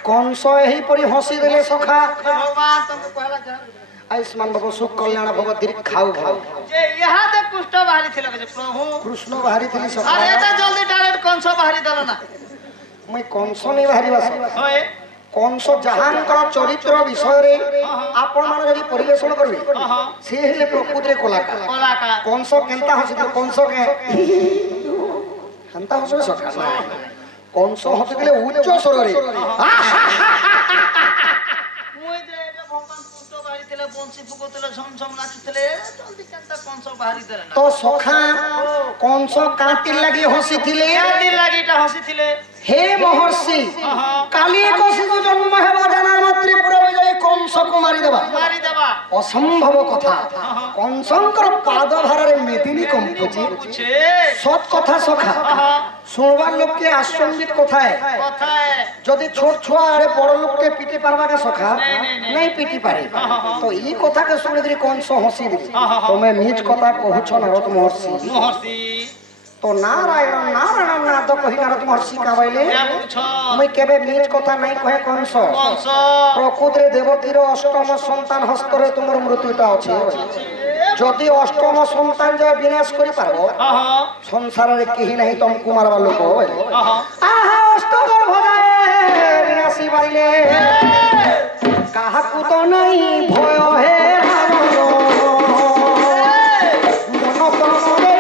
কংস ଏହିପରି ହସିଦେଲେ ସଖା भगवान तुमको कहला जा ଆୟୁଷ୍ମାନ ବାବୁ ସୁଖ କଲ୍ୟାଣ ଭବ ଦୀର୍ଘାଉ ଭାଉ जे यहाँ तक कुष्ठ बाहरी थिला के प्रभु କୃଷ୍ଣ ବାହାରିଥିଲି ସଖା अरे एता जल्दी डायरेक्ट कंस बाहरी दल ना ମୁଇଁ କଂସ ନେଇ ବାହାରିବା ସଖା होए କଂସ ଯାହାଙ୍କର ଚରିତ୍ର ବିଷୟରେ ଆପଣମାନେ ଯଦି ପରିବେଷଣ କରିବେ ସେ ହେଲେ ପ୍ରକୃତିରେ କଳାକାର कोला का କଂସ କେନ୍ତା ହସିଥିଲେ କଂସ କେନ୍ତା ହସିବେ ସଖା କଂସ ହସିଥିଲେ ଉଚ୍ଚ ସ୍ୱରରେ मुई जे एबे भगवान कुष्ठ बाहरी थिला बन ବଂଶୀ ଫୁକୁଥିଲେ ଝମ ଝମ ନାଚୁଥିଲେ ଜଲ୍ଦି କେନ୍ତା କଂସ ବାହାରି ଦେଲେ ନା তো সখা কংস কাঁতির লাগি হসিছিলে କେନ୍ତି ଲାଗି ଏଟା ହସିଥିଲେ হে মহর্ষি কালি কৌশিক জন্ম হেবা জানার মাত্রে পুরো বিজয়ী কংসকে মারিদেবা ମାରିଦେବା অসম্ভব কথা কংসঙ্কর পাদ ভারে মেদিনী কম্পুচি বুঝে সৎ কথা সখা শুনবার লোককে আশ্চর্যিত কোথায় কথায় যদি ছোট ছুয়া আরে বড় লোককে পিটি পারবা কে সখা নাই পিটি পারে তো এই কথাকে শুনে দিলি কংস হসি দিলি তুমি নিজ কথা কহুছ নারদ মহর্ষি মহর্ষি তো নারায়ণ নারায়ণ নাদ কহি নারদ মহর্ষি কাবাইলে কে বুঝছ মুই কেবে নিজ কথা নাই কহে কংস কংস প্রকৃতিরে দেবকীর অষ্টম সন্তান হস্তরে তোমার মৃত্যুটা আছে যদি অষ্টম সন্তান যে বিনাশ করে পারবো সংসারে কেহি নাই তমকু মারবার লোক আহা অষ্টম ভজায় বিনাশী পারিলে কাহাকু তো নাই ভয় হে রাবণ মন প্রাণরে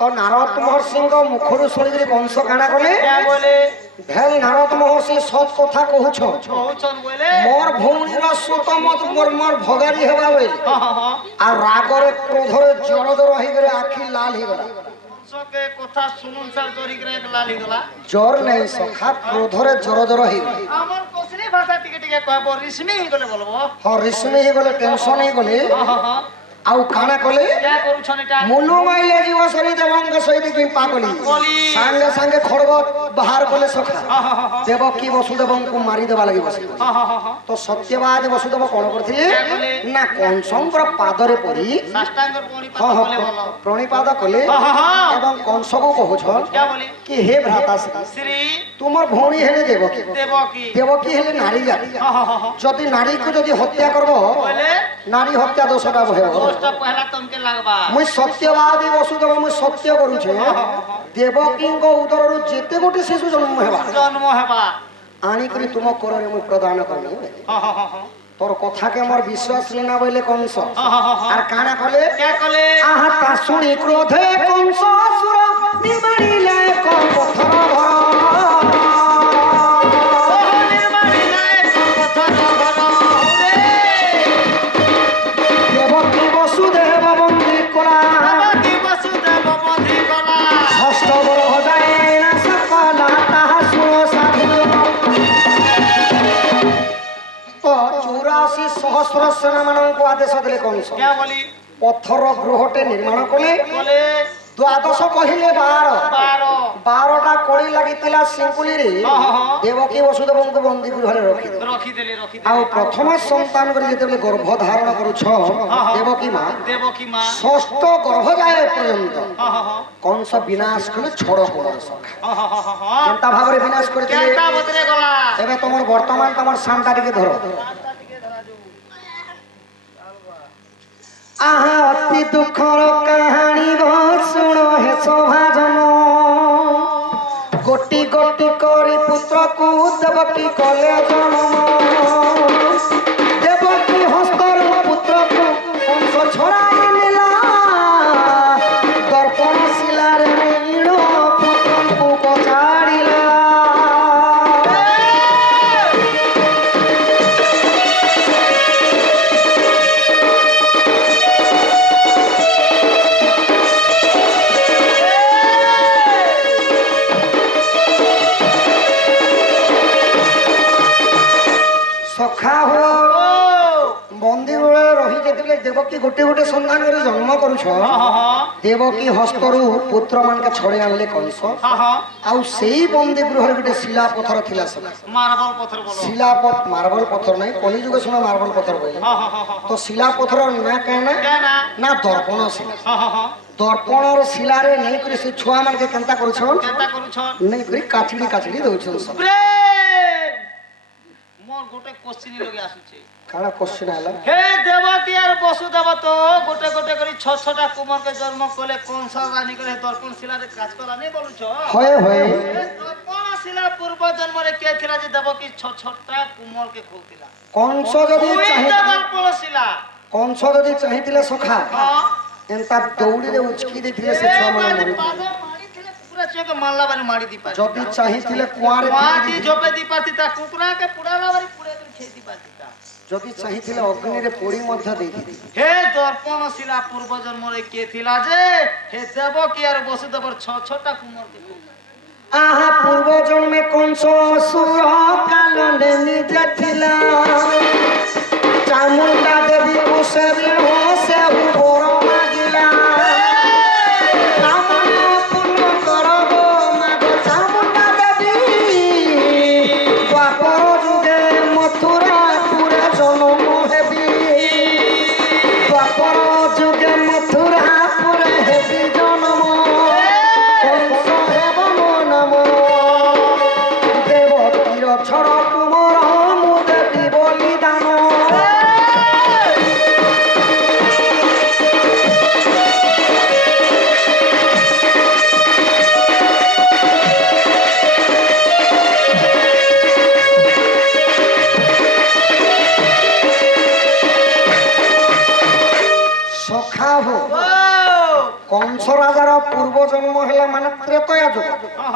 তো নারদ মহর্ষিঙ্ক মুখରୁ শুনিকি কংস কাଣା কলে বলে ভেল নারদ মহর্ষি সৎ কথা কহুছ কହୁଛন বলে মোর ভৌণীর সুত মত মোর ভগারি হেবা বলে আর রাগরে ক্রোধরে জড়দর হইগরে আখি লাল হইগলা কংসকে কথা শুনুন স্যার জরিগরে এক লালি গলা জ্বর নেই সখা ক্রোধরে জড়দর হইগলা আমার কোসলি ভাষা টিকে টিকে কহব রিসমি গলে বলবো রিসমি হইগলে টেনশন হইগলে আউ কাଣା কলে কে করুছন এটা মুলু মাইলে জীব সরি দেবঙ্গ সহিত কি পাগলি সাঙ্গে সাঙ্গে খড়গ বাহার কলে সখা দেবকী বসুদেবଙ୍କୁ মারি দেবা লাগি বসি তো সত্যবাদ বসুদেব কোন করଥିଲେ না কংসঙ্কর পাদরে পড়ি সাষ্টাঙ্গর পরিপাত বলে বলো প্রণিপাত কলে এবং কংসକୁ কহুছ কে বলি কি হে ভ্রাতা শ্রী তোমার ভৌণী হেলে দেবকী দেবকী দেবকী হেলে নারী জাতি যদি নারীকে যদি হত্যা করব বলে নারী হত্যা দোষটা বহেব দোষটা পহলা তমকে লাগবা মুই সত্যবাদী বসুদেব মুই সত্য করুছে দেবকীঙ্ক উদরରୁ যেতে গোটে শিশু জন্ম হেবা জন্ম হেবা আনিকরি তুম কোରରେ মুই প্রদান করবি তোর কথাকে আমার বিশ্বাস না বইলে কংস আর কানা কলে কে কলে আহা তা শুনি ক্রোধে কংস অসুর নিমারিলে পথর ভর দেবকী বসুদেব বন্দী করা ষষ্ঠ বড় হদায় না সকলা তাহা শুনো সাধু তো 84 সহস্র সেনা ମାନଙ୍କୁ আদেশ দেলে কংস কে বলি পথর গৃহটে নির্মাণ কলে বলে দ্বাদশ কহিলে 12 12টা কড়ি লাগিଥିଲା সিঙ্কুলিরে দেবকী বসুদেবଙ୍କୁ বন্দী গৃহরে রখিদেলে রখিদেলে ଆଉ ପ୍ରଥମ ସନ୍ତାନ କରି ଯେତେବେଳେ ଗର୍ଭ ଧାରଣ କରୁଛ ଦେବକୀ ମା দেবকী মা ଷଷ୍ଠ ଗର୍ଭ ଯାଏ ପର୍ଯ୍ୟନ୍ତ କଂସ ବିନାଶ କଲେ ଛଡ଼ କୋଣର ସଖା କେନ୍ତା ଭାବରେ ବିନାଶ କରିଥିଲେ কেনটা বদলে গলা ଏବେ ତମର ବର୍ତ୍ତମାନ ତମର ସାନଟା ଟିକେ ଧର আহা অতি দুঃখর কাহানি গো শুনো হে সভাজন গোটি গোটি করি পুত্রকু দেবকী কলে জন্ম দেবকী হস্তর পুত্রকু কংস ছড়াই নেলা দর্পণ শিলার নীড় পুত্রকু কচাড়িলা সখা হো বন্দী রহি যেতে দেবকী গোটে গোটে সন্ধান করে জন্ম করুছ দেবকী হস্তরু পুত্র মানকে ছড়ে আনলে কংস আউ সেই বন্দী গৃহরে গোটে শিলা পথর থিলা সখা মার্বল পথর বলো শিলাপথ মার্বল পথর নাই কলিযুগে শুনে মার্বল পথর বলে তো শিলা পথর না কেন কেনা না দর্পণ শিলা দর্পণর শিলারে নেই করে সে ছুয়া মানকে কেনতা করছন কেনটা করুছন নেই করে কাছড়ি কাছড়ি দউছন সব মোর গোটে কোশ্চিন লগে আসুছে কানা কোশ্চেন আলা হে দেবতী আর বসুদেব তো গোটে গোটে করে ছ ছটা কুমারকে জন্ম করলে কংস রানী করে দর্পণ শিলারে কাজ করা নেই বলুছ হয় হয় দর্পণ ଶିଲା ପୂର୍ବ ଜନ୍ମରେ କେ ଥିଲା ଯେ ଦେବକୀ ଛୋଟା କୁମଳକେ ଖୋଉଥିଲା କଂସ ଯଦି ଶିଲା କଂସ ଯଦି ଚାହିଁଥିଲେ ସଖା ଏନ୍ତା ଦୌଡ଼ିରେ ଉଚକି ଦେଇଥିଲେ ସେ ଛୁଆ ମାନେ ପୁରା ଚେକ ମାରଲା ବାରି ମାରି ଦି ପାରି ଯଦି ଚାହିଁଥିଲେ କୁଆଁରେ ମାଟି ଜୋପେ ଦି ପାତି ତା କୁକୁରା କେ ପୁଡାଲା ବାରି ପୁଡେ ଦି ଖେଇ ଦି ପାତି ତା ଯଦି ଚାହିଁଥିଲେ ଅଗ୍ନିରେ ପୋଡ଼ି ମଧ୍ୟ ଦେଇଥିଲେ हे दर्पण शिला पूर्व जन्म रे के थिला जे हे देवकी आर वसुदेवर छोटा कुमार के आहा पूर्व जन्मे कंस असुर कालने निज थिला चामुंडा देवी कुशरी हो से बर मागिला कामना पूर्ण करबो मागो चामुंडा देवी द्वापर जुगे मथुरा पुरे जन्म हेबी द्वापर जुगे मथुरा पुरे हेबी जन्म कंस हेब मो नम देवकीर छड़ कुमर मु देवी बलिदान सखा हो कंस राजार पूर्व जन्म है मान त्रेतया जुग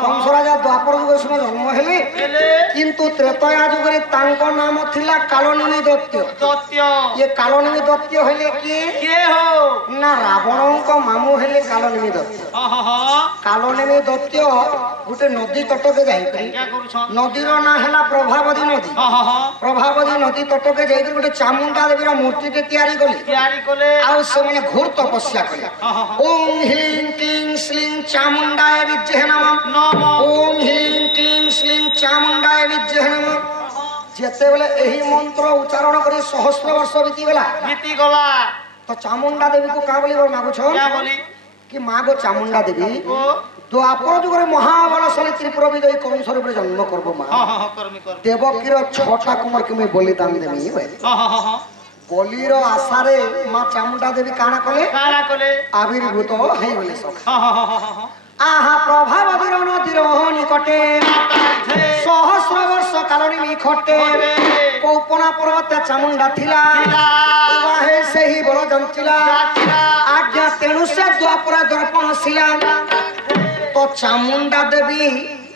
कंस राजा द्वापर जुग समय जन्म हेले किंतु त्रेतया जुग रे तांको नाम थिला कालनेमि दैत्य ये कालनेमि दैत्य हेले के हो ना रावण को मामू हेले कालनेमि दैत्य कालनेमि दैत्य गुटे नदी तटके जाई क्या करू छ नदीर ना हेला प्रभावती नदी प्रभावती नदी तटके जाई गुटे चामुंडा देवी मूर्ति के तैयारी कोले आउ से माने घोर तपस्या कले ओम ह्रीं क्लीं श्लीं चामुंडाय विद्महे नमः ओम ह्रीं क्लीं श्लीं चामुंडाय विद्महे नमः जेते बेले एही मंत्र उच्चारण करी सहस्र वर्ष बीती गला तो चामुंडा देवी को का बोली मागु छ क्या बोली कि मागो चामुंडा देवी द्वापर जुग रे महाबलशाली त्रिपुरा विजयी कंस रूप रे जन्म करबो मा देवकीर छटा कुमार के मैं बलिदान देमी बलिर आशारे माँ चामुंडा देवी काना कले आविर्भूत है बोले सब आहा प्रभावतीर नदीर निकटे सहस्र वर्ष कालनी निकटे कौपना पर्वत चामुंडा थिला हे सही बड़ जंचिला आज्ञा तेणु से द्वापर दर्पण शिला तो चामुंडा देवी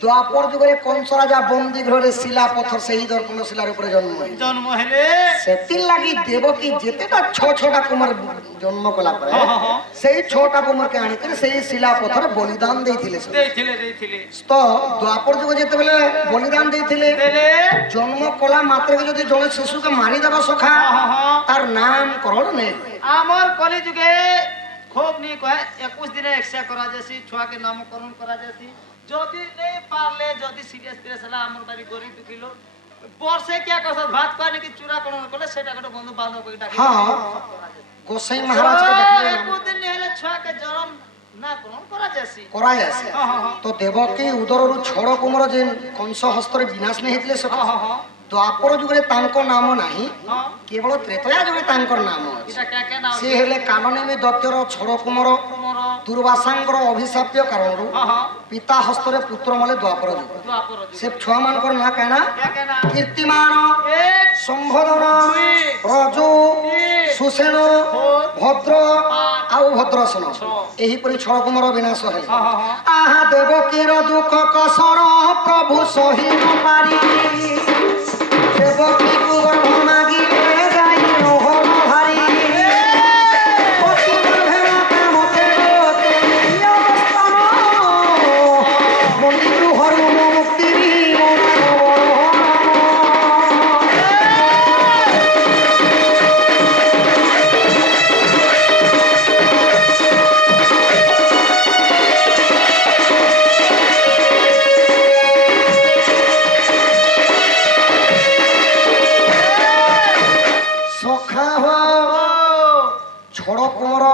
द्वापर जुगे कंस राजा बंदी घरे शिला पत्थर से ही दर्पण शिलार ऊपर जन्म हेले सेति लागि देवकी जेतेटा छटा कुमार जन्म कला परे सेही छटा कुमार के आनी करे सेही शिला पत्थर बलिदान देथिले तो द्वापर जुगे जेते बेले बलिदान देथिले जन्म कला मात्र के जदि जने शिशु के मारी देबा सखा तार नाम करण नै आमर कली जुगे खूब नी कहे 21 दिन एक्सा करा जैसी छुआ के नामकरण करा जैसी जदि नहीं पारले जदि सीरियस हला हमर बारी गरीब दुखी लोग वर्षे क्या कसत भात पानी की चूरा कोन कले सेटा कटे बंधु बांधव को डाके हां गोसाई महाराज के देखले एक दिन हेले छुआ के जन्म ना कोन करा जैसी तो देवकी उदररु छड़ कुमार जे कंस हस्तर विनाश नहीं हेतले सखा द्वापर जुगे तांको नाम नाही केवल त्रेतया जुगे तांकर नाम इटा क्या क्या नाम से हेले कालनेमि दैत्यर छड़ कुमार दुर्वासांकर अभिशाप्य कारणरु पिता हस्तरे पुत्र मले द्वापर जुग से छुआ मानकर ना कहना कीर्तिमान संभोधन रजु सुसेन भद्र आउ भद्रसन एही परि छड़ कुमार विनाश है आहा देवकीर दुख कसर प्रभु सही न पारी देवकी को मागिले जाई नहल भारी पति भेड़ा काम तेरो तेरी अवस्थान मंदिर हरु मुक्ति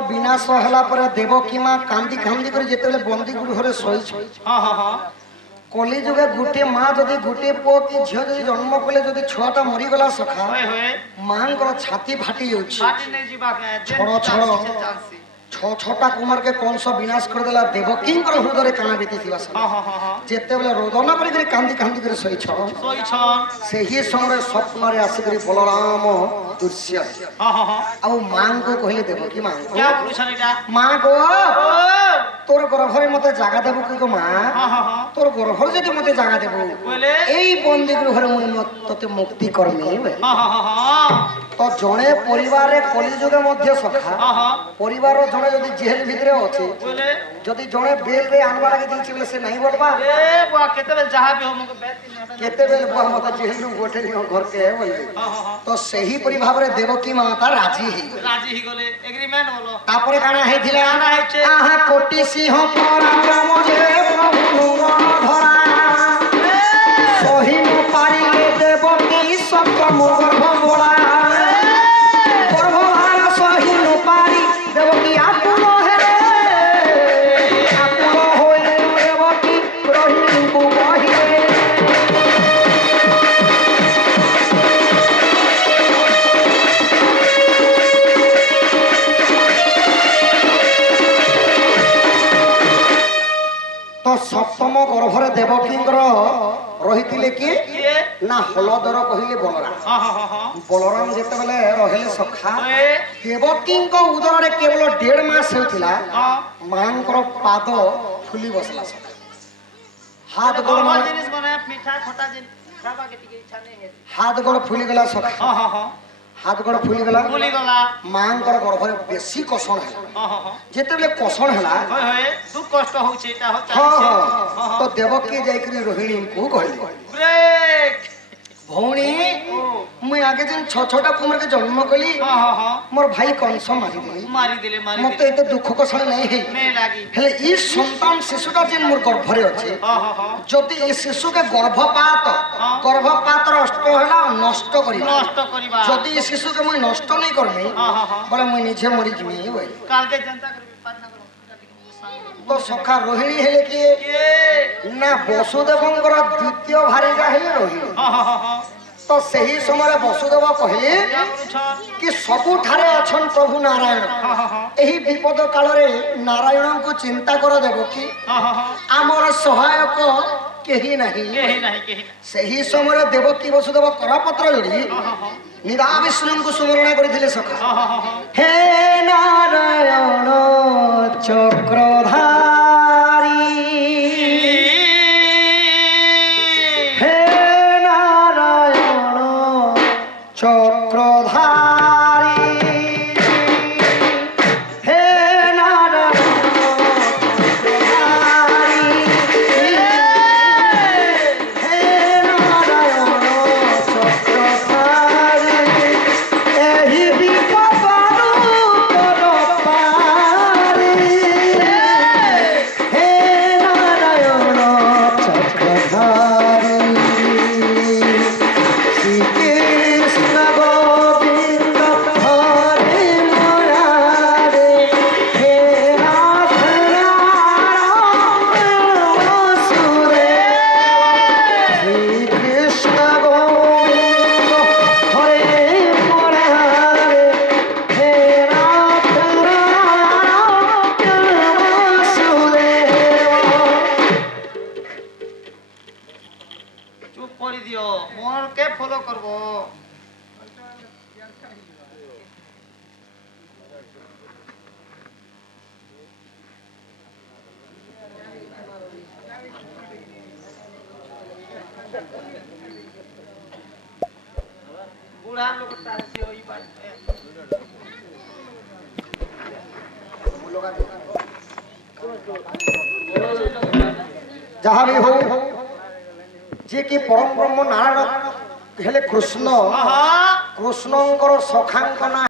विनाश हला पर देवकी मां कांदी कांदी कर जेतेले बंदी गुड़ शोई कली जुगे गुटे माँ जदि गुटे पुओ कि झील जदि जन्म कले जदि छुआटा मरी गला सखा मां छाती फाटी छड़ छड़ ছটা কুমারকে কংস বিনাশ করে দেলা দেবকীঙ্কর হৃদয়ে কানা বিতিଥିବା যেତେବେଳେ ରୋଦନ କରିକରି କାନ୍ଦି କାନ୍ଦି କରି ଶୋଇଛ ସେହି ସମୟରେ ସ୍ୱପ୍ନରେ ଆସିକରି ବଳରାମ ଦୃଶ୍ୟ ଆଉ ମାଙ୍କୁ କହିଲେ ଦେବକୀ ମାଙ୍କୁ ମା ଗୋ তোর গর্ভরে মতে জাগা দেব কি গো মা তোর গর্ভরে যদি মতে জাগা দেব এই বন্দি গৃহরে মুই তোতে মুক্তি করমি তো জনে পরিবারে কলিযুগে মধ্যে সখা পরিবার জনে যদি জেল ভিতরে আছে যদি জনে বেল রে আনবা লাগি দিছি বলে সে নাই বলবা এ বুয়া কেতেবেল যাহা বি হোম কেতেবেল বুয়া মতে জেল নু গোটে নিও ঘর কে বলে তো সেই পরিভাবরে দেবকী মাতা রাজি হি গলে এগ্রিমেন্ট হলো তারপরে কানা হইছিলা কানা হইছে আহা কোটি সিংহ পরাক্রম যে প্রভু ধরা সহিন পারিলে দেবকী সপ্তম গর্ভ বড়া গর্ভভার সহিন পারি দেবকী আকুল হেরে আকুল হইলে দেবকী রহিণীଙ୍କୁ কহিলে তো সপ্তম গর্ভরে দেবকীঙ্কর রহিଥିଲେ কিଏ না হলদর কহিলে বলরাম বলরাম যেତେବେଳେ ରହିଲେ ସଖା ଦେବକୀଙ୍କ ଉଦରରେ କେବଳ 1.5 ମାସ ହେଉଥିଲା ମାଙ୍କର ପାଦ ଫୁଲି ବସିଲା ସଖା ହାତ ଗୋଡ଼ জিনিস মানে মিঠা খটা জিনিস খাবা কে টিকে ইচ্ছা নেই হাত গোড় ফুলি গলা সখা হাত গোড় ফুলি গলা ভুলি গলা মাଙ୍କର গর্ভରେ বেশি কষଣ ହେଲା ଯେତେବେଳେ କଷଣ ହେଲା হয় হয় দুঃখ কষ্ট হচ্ছে এটা হচ্ছে ତ ଦେବକୀ ଯାଇକରି ରୋହିଣୀଙ୍କୁ କହିଲେ ব্রেক ଭଉଣୀ ମୁଇଁ ଆଗେ ଯେନ୍ ଛଅଟା କୁମାରକେ ଜନ୍ମ କଲି ମୋର ଭାଇ କଂସ ମାରିଦେଲି মারি ମତେ ଏତେ ଦୁଃଖ କଷଣ ନାଇଁ ହେଇ নে লাগি ହେଲେ ଇ ସନ୍ତାନ ଶିଶୁଟା ଯେନ୍ ମୋର ଗର୍ଭରେ ଅଛି ଯଦି ଏ ଶିଶୁକେ ଗର୍ଭପାତର ଅଷ୍ଟ ହେଲା ନଷ୍ଟ କରିବା নষ্ট করিবা যদি ଏ ଶିଶୁକେ ମୁଇଁ ନଷ୍ଟ ନାଇଁ କରମି ବୋଲେ ମୁଇଁ নিজে মরি ଯିମି ওই কালকে চিন্তা করবি পান্না করো তো সখা ରୋହିଣୀ ହେଲେ କିଏ কে ନା ବସୁଦେବଙ୍କର ଦ୍ୱିତୀୟ ଭାରିଜା ହେଲେ ରୋହିଣୀ ତ ସେହି ସମୟରେ ବସୁଦେବ କହିଲେ କି ସବୁଠାରେ ଅଛନ୍ ପ୍ରଭୁ ନାରାୟଣ ଏହି ବିପଦ କାଳରେ ନାରାୟଣଙ୍କୁ ଚିନ୍ତା କର ଦେବ କି ଆମର ସହାୟକ କେହି ନାହିଁ ସେହି ସମୟରେ ଦେବକୀ ବସୁଦେବ କରପତ୍ର ଯୋଡ଼ି ନିଦା ବିଷ୍ଣୁଙ୍କୁ ସୁମରଣ କରିଥିଲେ ସଖା ହେ ନାରାୟଣ ଚକ୍ରଧାରୀ হে নারায়ণ চক্রধারী হে নারায়ণ চক্রধারী হে নারায়ণ চক্রধারী এই বিপদরু কর পারি হে নারায়ণ চক্রধারী শ্রীকৃষ্ণ গোবিন্দ হরে মুরারে হে নাথ নারায়ণ বাসুদেব শ্রীকৃষ্ণ গোবিন্দ হরে মুরারে হে নাথ নারায়ণ বাসুদেব চুপ করে দিও মোর কে ফলো করব বুড়া লোকটা আছে ওই বাড়ি যাহা বি হও যে কি পরম ব্রহ্ম নারায়ণ হেলে কৃষ্ণ আহা কৃষ্ণঙ্কর সখাঙ্ক না